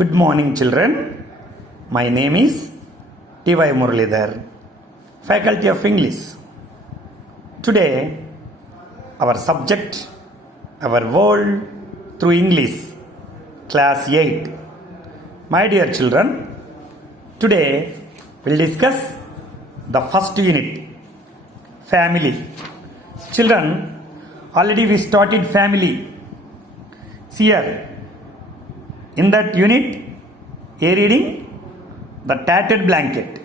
Good morning, children. My name is T.Y. Muralidhar, Faculty of English. Today, our subject, our world through English, Class 8. My dear children, today we'll discuss the first unit, family. Children, already we started family. See here. In that unit, a reading the tattered blanket.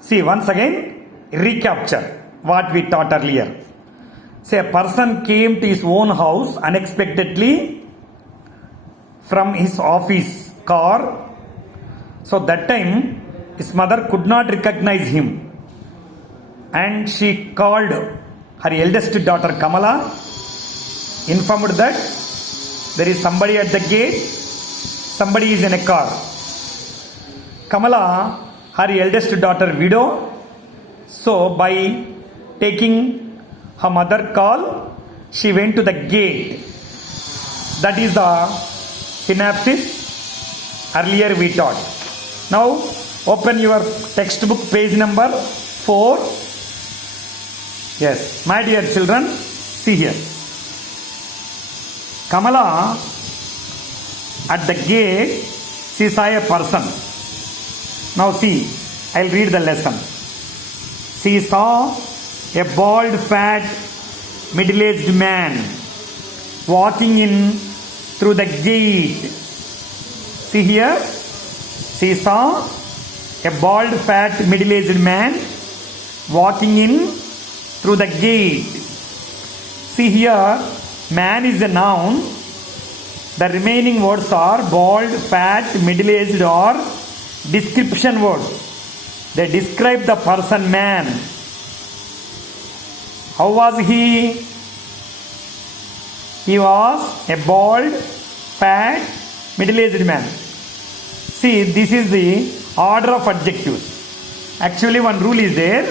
See, once again, recapture what we taught earlier. Say, a person came to his own house unexpectedly from his office car. So that time, his mother could not recognize him. And she called her eldest daughter Kamala, informed that there is somebody at the gate, somebody is in a car. Kamala, her eldest daughter, widow, so by taking her mother call, she went to the gate. That is the synopsis earlier we taught. Now open your textbook page number 4. Yes, my dear children, see here. Kamala, at the gate, she saw a person. Now see, I'll read the lesson. She saw a bald, fat, middle-aged man walking in through the gate. See here, she saw a bald, fat, middle-aged man walking in through the gate. See here, man is a noun. The remaining words are bald, fat, middle-aged or description words. They describe the person man. How was he? He was a bald, fat, middle-aged man. See, this is the order of adjectives. Actually, one rule is there.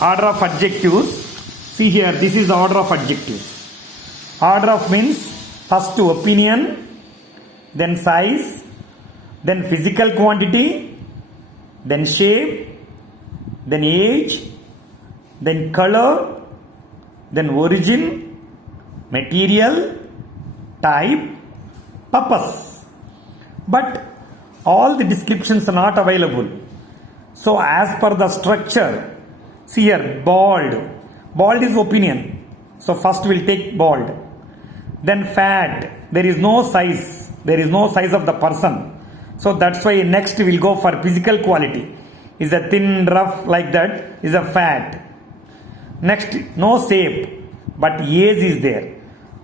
Order of adjectives. See here, this is the order of adjectives. Order of means first opinion, then size, then physical quantity, then shape, then age, then color, then origin, material, type, purpose. But all the descriptions are not available. So as per the structure, see here, bald. Bald is opinion. So first we'll take bald. Then fat, there is no size. There is no size of the person. So that's why next we'll go for physical quality. Is a thin, rough like that, is a fat. Next, no shape, but age is there.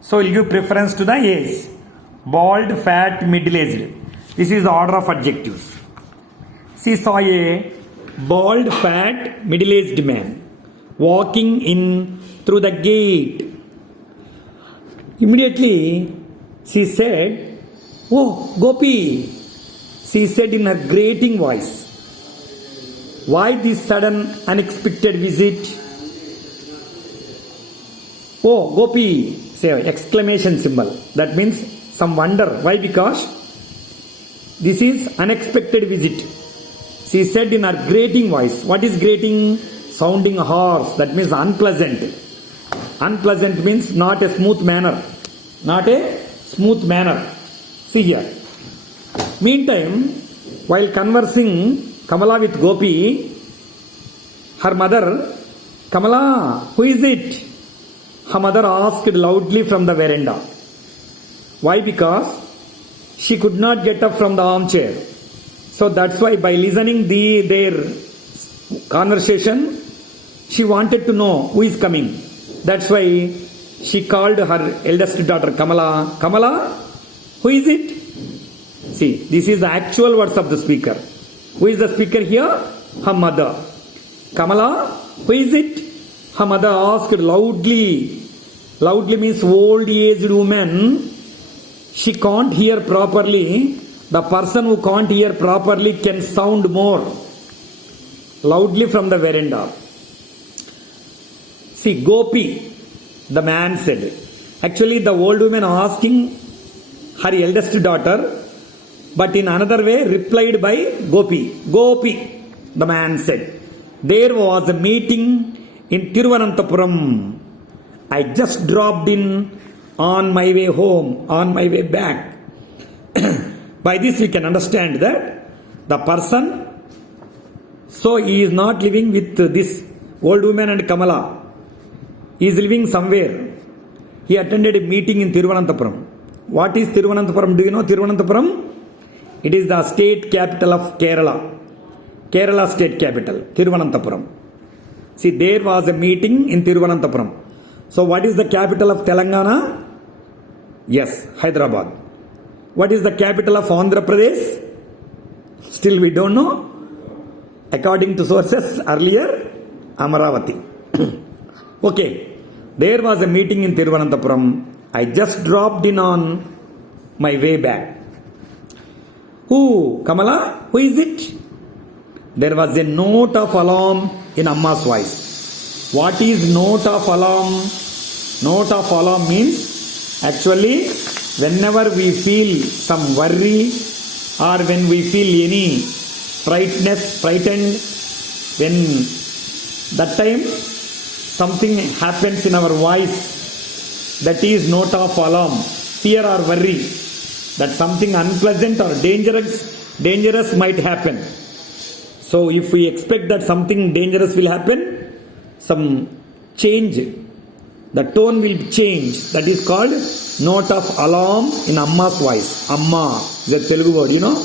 So we'll give preference to the age. Bald, fat, middle-aged. This is the order of adjectives. She saw a bald, fat, middle-aged man walking in through the gate. Immediately, she said, "Oh, Gopi," she said in her grating voice. "Why this sudden unexpected visit?" "Oh, Gopi," say exclamation symbol. That means some wonder. Why? Because this is unexpected visit. She said in her grating voice. What is grating? Sounding harsh. That means unpleasant. Unpleasant means not a smooth manner. Not a smooth manner. See here. Meantime, while conversing Kamala with Gopi, her mother, "Kamala, who is it?" Her mother asked loudly from the veranda. Why? Because she could not get up from the armchair. So that's why by listening their conversation, she wanted to know who is coming. That's why she called her eldest daughter Kamala. "Kamala, who is it?" See, this is the actual words of the speaker. Who is the speaker here? Her mother. "Kamala, who is it?" Her mother asked loudly. Loudly means old aged woman. She can't hear properly. The person who can't hear properly can sound more loudly from the veranda. See, Gopi, the man said. Actually, the old woman asking her eldest daughter, but in another way replied by Gopi. Gopi, the man said, there was a meeting in Thiruvananthapuram. I just dropped in on my way home, on my way back. By this we can understand that the person, so he is not living with this old woman and Kamala. He is living somewhere. He attended a meeting in Thiruvananthapuram. What is Thiruvananthapuram? Do you know Thiruvananthapuram? It is the state capital of Kerala. Kerala state capital, Thiruvananthapuram. See, there was a meeting in Thiruvananthapuram. So what is the capital of Telangana? Yes, Hyderabad. What is the capital of Andhra Pradesh? Still we don't know. According to sources earlier, Amaravati. Okay, there was a meeting in Thiruvananthapuram. I just dropped in on my way back. Who? Kamala? Who is it? There was a note of alarm in Amma's voice. What is note of alarm? Note of alarm means actually whenever we feel some worry or when we feel any frightened, when that time something happens in our voice, that is note of alarm, fear or worry, that something unpleasant or dangerous might happen. So if we expect that something dangerous will happen, some change, the tone will change. That is called note of alarm in Amma's voice. Amma is a Telugu word, you know.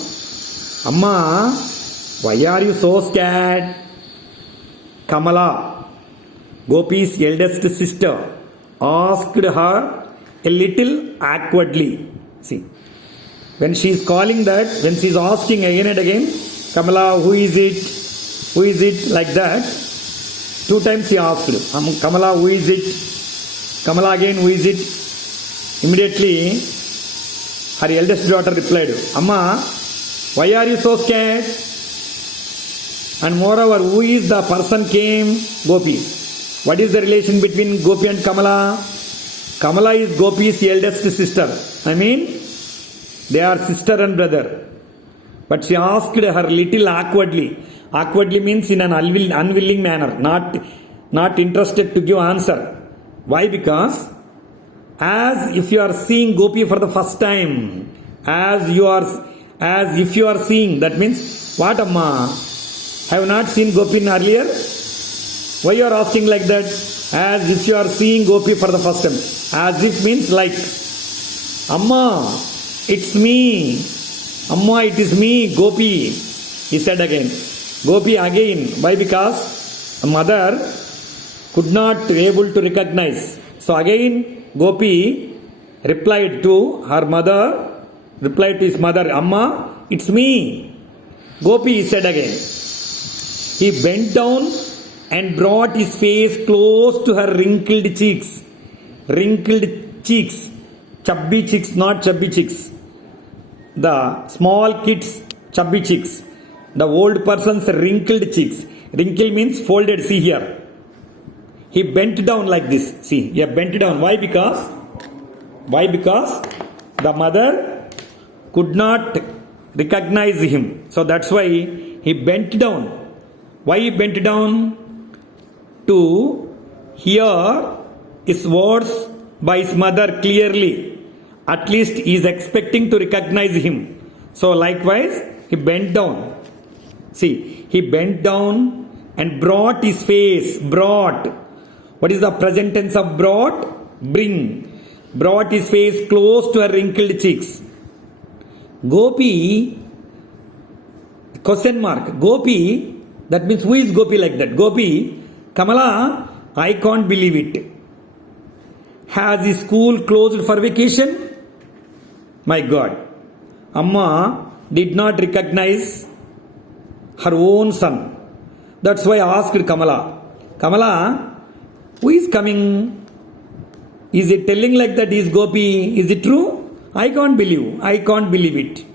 Amma, why are you so scared? Kamala, Gopi's eldest sister, asked her a little awkwardly. See, when she is calling that, when she is asking again and again, Kamala, who is it? Who is it? Like that. 2 times he asked, Kamala, who is it? Kamala again, who is it? Immediately, her eldest daughter replied, Amma, why are you so scared? And moreover, who is the person came? Gopi. What is the relation between Gopi and Kamala? Kamala is Gopi's eldest sister. I mean, they are sister and brother. But she asked her little awkwardly. Awkwardly means in an unwilling manner, not interested to give answer. Why? Because as if you are seeing Gopi for the first time, as if you are seeing, that means, what Amma? Have not seen Gopi earlier? Why you are asking like that? As if you are seeing Gopi for the first time. As if means like, Amma, it's me. Amma, it is me, Gopi. He said again. Gopi again. Why? Because the mother could not able to recognize. So again, Gopi replied to his mother, Amma, it's me. Gopi, he said again. He bent down and brought his face close to her wrinkled cheeks. Wrinkled cheeks. Chubby cheeks, not chubby cheeks. The small kids' chubby cheeks. The old person's wrinkled cheeks. Wrinkle means folded, see here. He bent down like this. See, he bent down. Why? Because the mother could not recognize him. So that's why he bent down. Why he bent down? To hear his words by his mother clearly. At least he is expecting to recognize him. So likewise, he bent down. See, he bent down and brought his face. Brought. What is the present tense of brought? Bring. Brought his face close to her wrinkled cheeks. Gopi, question mark. Gopi, that means who is Gopi like that? Gopi, Kamala, I can't believe it. Has the school closed for vacation? My God. Amma did not recognize her own son. That's why I asked Kamala, Kamala, who is coming? Is it telling like that is Gopi? Is it true? I can't believe. I can't believe it.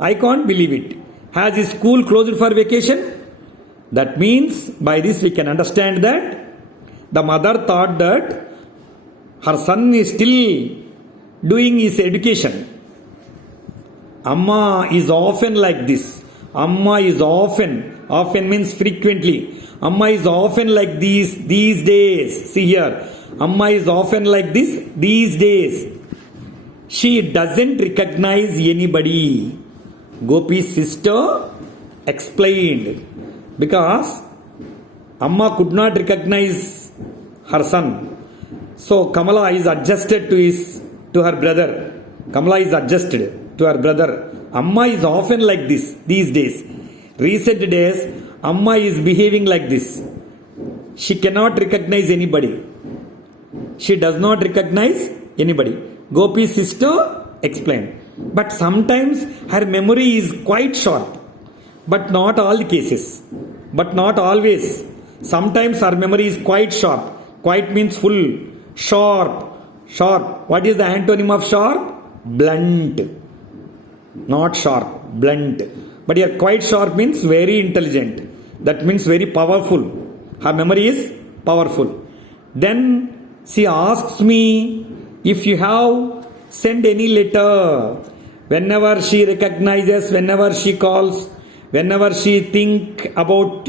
I can't believe it. Has the school closed for vacation? That means by this we can understand that the mother thought that her son is still doing his education. Amma is often like this. Amma is often. Often means frequently. Amma is often like these days. See here. Amma is often like this these days. She doesn't recognize anybody. Gopi's sister explained. Because Amma could not recognize her son. So Kamala is adjusted to her brother. Kamala is adjusted to her brother. Amma is often like this these days. Recent days, Amma is behaving like this. She cannot recognize anybody. She does not recognize anybody. Gopi's sister explained. But sometimes her memory is quite sharp. But not all the cases. But not always. Sometimes her memory is quite sharp. Quite means full. Sharp. Sharp. What is the antonym of sharp? Blunt. Not sharp. Blunt. But here quite sharp means very intelligent. That means very powerful. Her memory is powerful. Then she asks me if you have sent any letter. Whenever she recognizes, whenever she calls, whenever she thinks about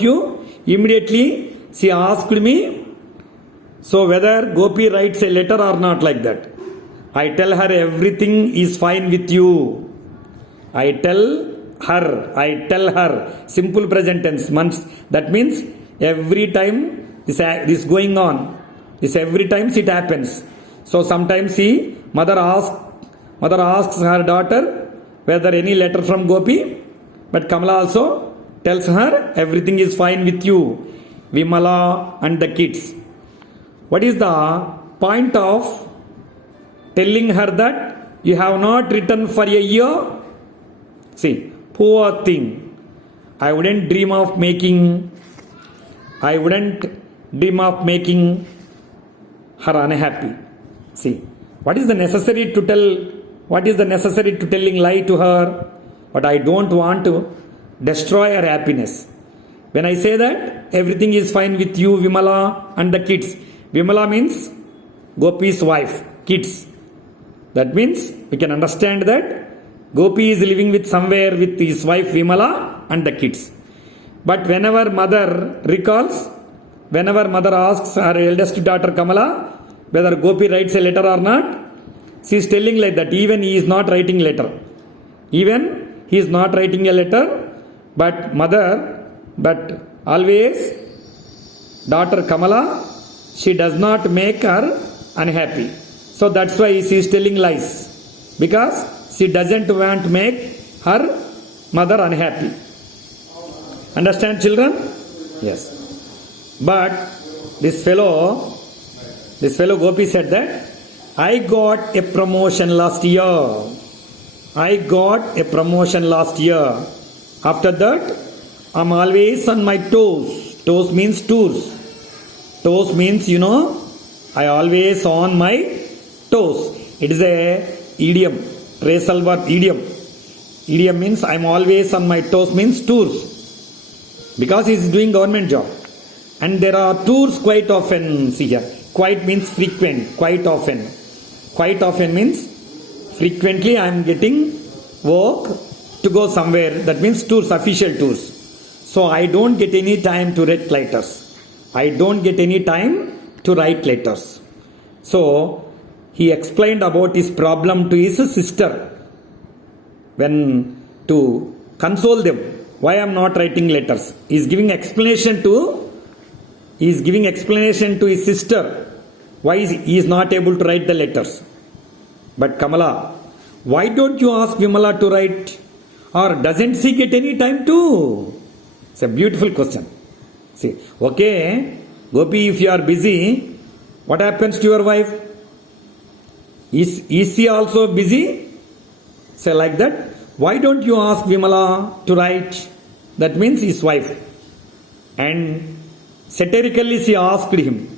you, immediately she asked me, so whether Gopi writes a letter or not, like that. I tell her everything is fine with you. I tell her, simple present tense. That means every time this going on. This every time it happens. So sometimes mother asks her daughter whether any letter from Gopi, but Kamala also tells her everything is fine with you, Vimala and the kids. What is the point of telling her that you have not written for a year? See, poor thing. I wouldn't dream of making her unhappy. See, what is the necessary to telling lie to her? But I don't want to destroy her happiness. When I say that everything is fine with you, Vimala and the kids. Vimala means Gopi's wife, kids. That means we can understand that Gopi is living with somewhere with his wife Vimala and the kids. But whenever mother asks her eldest daughter Kamala whether Gopi writes a letter or not, she is telling like that. Even he is not writing a letter. But always daughter Kamala, she does not make her unhappy. So that's why she is telling lies. Because she doesn't want to make her mother unhappy. Understand, children? Yes. But this fellow Gopi said that I got a promotion last year. After that, I'm always on my toes. Toes means tours. Toes means, I always on my toes. It is a idiom. Phrasal verb idiom. Idiom means I'm always on my toes means tours. Because he is doing government job. And there are tours quite often. See here. Quite means frequent. Quite often. Quite often means frequently I am getting work to go somewhere. That means tours, official tours. So I don't get any time to write letters. So he explained about his problem to his sister. When to console them, why I am not writing letters. He is giving explanation to his sister why he is not able to write the letters. But Kamala, why don't you ask Vimala to write? Or doesn't she get any time to? It's a beautiful question. See, okay, Gopi, if you are busy, what happens to your wife? Is she also busy? Say like that. Why don't you ask Vimala to write? That means his wife. And satirically she asked him,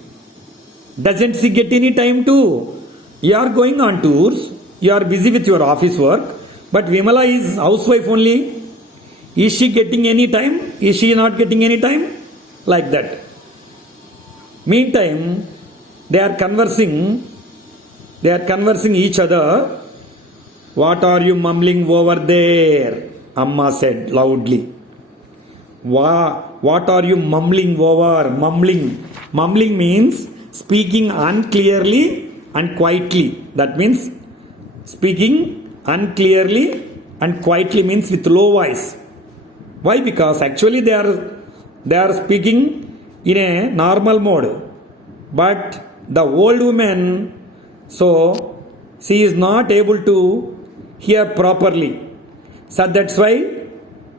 doesn't she get any time to? You are going on tours, you are busy with your office work, but Vimala is housewife only. Is she getting any time? Is she not getting any time? Like that. Meantime, they are conversing each other. What are you mumbling over there? Amma said loudly. What are you mumbling over? Mumbling. Mumbling means speaking unclearly and quietly. That means speaking unclearly and quietly means with low voice. Why? Because actually they are speaking in a normal mode. But the old woman, so she is not able to hear properly. So that's why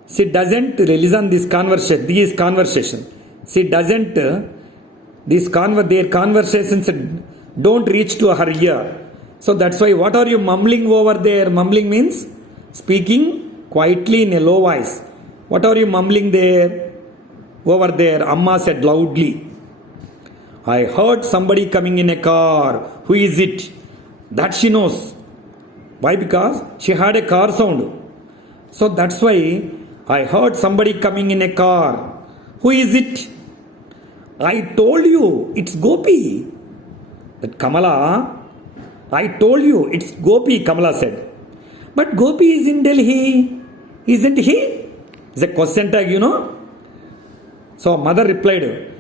she doesn't listen these conversation. She doesn't their conversations don't reach to her ear. So that's why what are you mumbling over there? Mumbling means speaking quietly in a low voice. What are you mumbling there? Over there, Amma said loudly. I heard somebody coming in a car. Who is it? That she knows. Why? Because she heard a car sound. So that's why I heard somebody coming in a car. Who is it? I told you it's Gopi. That Kamala, I told you it's Gopi, Kamala said. But Gopi is in Delhi. Isn't he? It's a question tag, you know. So mother replied,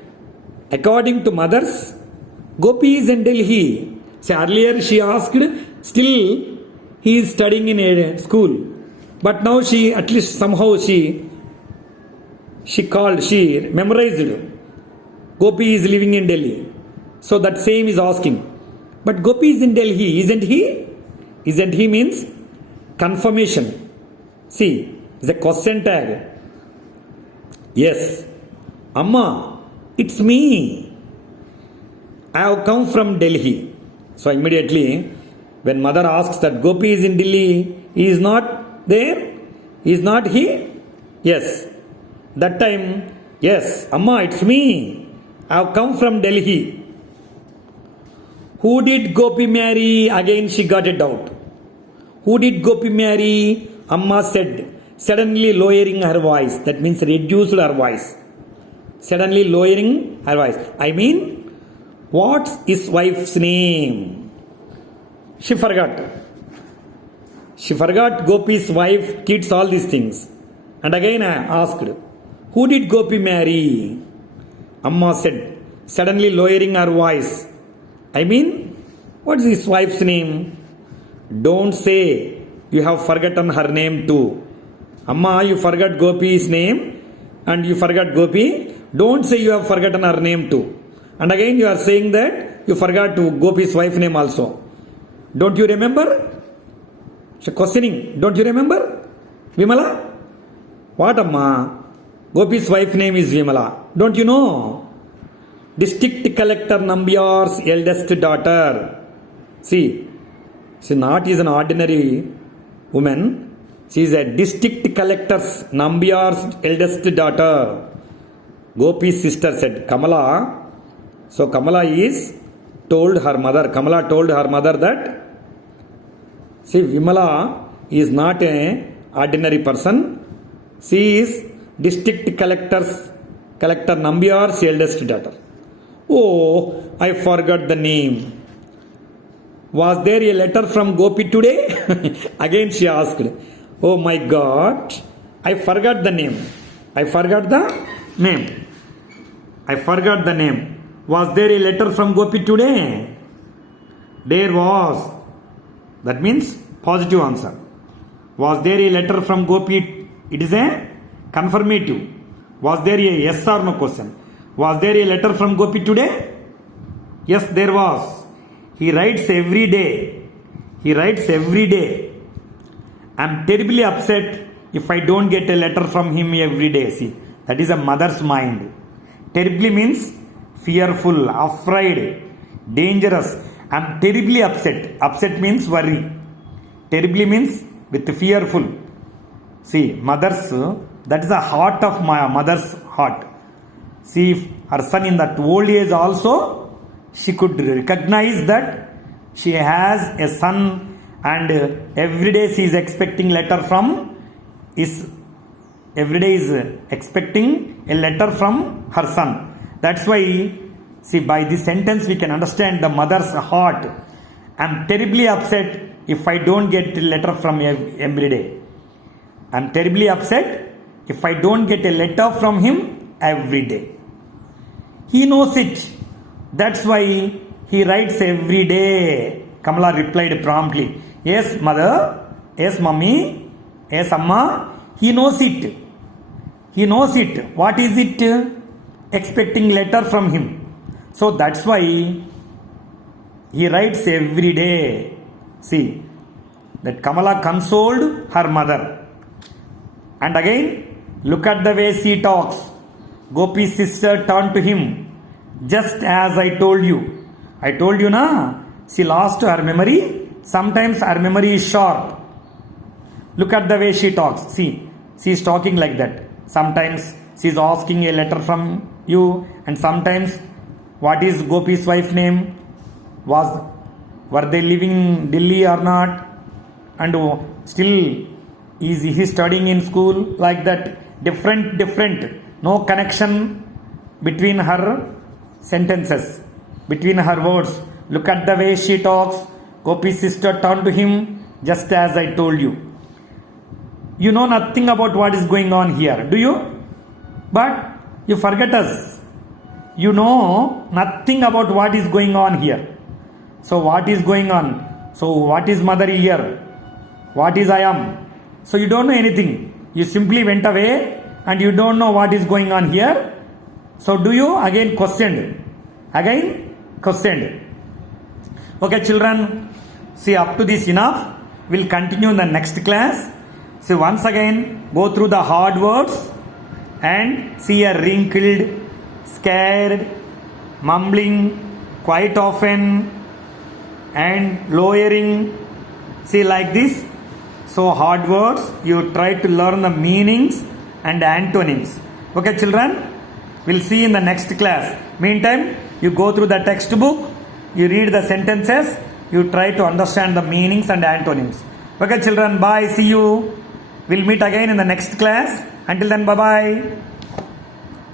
according to mothers, Gopi is in Delhi. So earlier she asked, still he is studying in a school. But now she, at least somehow she memorized. Gopi is living in Delhi. So that same is asking. But Gopi is in Delhi, isn't he? Isn't he means confirmation. See, it's a question tag. Yes. Amma, it's me. I have come from Delhi. So immediately, when mother asks that Gopi is in Delhi, he is not there? Is not he? Yes. That time, yes, Amma, it's me. I have come from Delhi. Who did Gopi marry? Again she got a doubt. Who did Gopi marry? Amma said, suddenly lowering her voice. That means reduced her voice. Suddenly lowering her voice. I mean, what's his wife's name? She forgot. She forgot Gopi's wife, kids, all these things. And again I asked, who did Gopi marry? Amma said, suddenly lowering her voice. I mean, what's his wife's name? Don't say you have forgotten her name too. Amma, you forgot Gopi's name and you forgot Gopi. Don't say you have forgotten her name too. And again you are saying that you forgot Gopi's wife's name also. Don't you remember? She questioning. Don't you remember? Vimala? What Amma? Gopi's wife's name is Vimala. Don't you know? District Collector Nambiar's eldest daughter. See, she not is an ordinary woman. She is a district collector's Nambiar's eldest daughter. Gopi's sister said, Kamala. So Kamala told her mother that, see, Vimala is not an ordinary person. She is district collector Nambiar's eldest daughter. Oh, I forgot the name. Was there a letter from Gopi today? Again she asked. Oh my God, I forgot the name. I forgot the name. Was there a letter from Gopi today? There was. That means positive answer. Was there a letter from Gopi? It is a confirmative. Was there a yes or no question? Was there a letter from Gopi today? Yes, there was. He writes every day. I'm terribly upset if I don't get a letter from him every day. See, that is a mother's mind. Terribly means fearful, afraid, dangerous. I'm terribly upset. Upset means worry. Terribly means with fearful. See, that is the heart of my mother's heart. See, if her son in that old age also, she could recognize that she has a son and every day she is expecting letter from expecting a letter from her son. That's why, see, by this sentence we can understand the mother's heart. I'm terribly upset if I don't get a letter from him every day. I'm terribly upset if I don't get a letter from him every day. He knows it. That's why he writes every day. Kamala replied promptly. Yes, mother. Yes, mummy. Yes, amma. He knows it. He knows it. What is it? Expecting letter from him. So that's why he writes every day. See, that Kamala consoled her mother. And again, look at the way she talks. Gopi's sister turned to him. Just as I told you. I told you, na? She lost her memory. Sometimes her memory is short. Look at the way she talks. See, she is talking like that. Sometimes she is asking a letter from you, and sometimes what is Gopi's wife name? Were they living in Delhi or not? And still is he studying in school? Like that. Different. No connection between her sentences, between her words. Look at the way she talks. Gopi's sister turned to him, just as I told you. You know nothing about what is going on here, do you? But you forget us. You know nothing about what is going on here. So what is going on? So what is mother here? What is I am? So you don't know anything. You simply went away and you don't know what is going on here. So do you? Again questioned. Okay, children. See, up to this enough. We'll continue in the next class. See, once again, go through the hard words and see a wrinkled, scared, mumbling, quite often, and lowering. See, like this. So, hard words, you try to learn the meanings and antonyms. Okay, children? We'll see in the next class. Meantime, you go through the textbook, you read the sentences, you try to understand the meanings and antonyms. Okay, children, bye. See you. We'll meet again in the next class. Until then, bye-bye.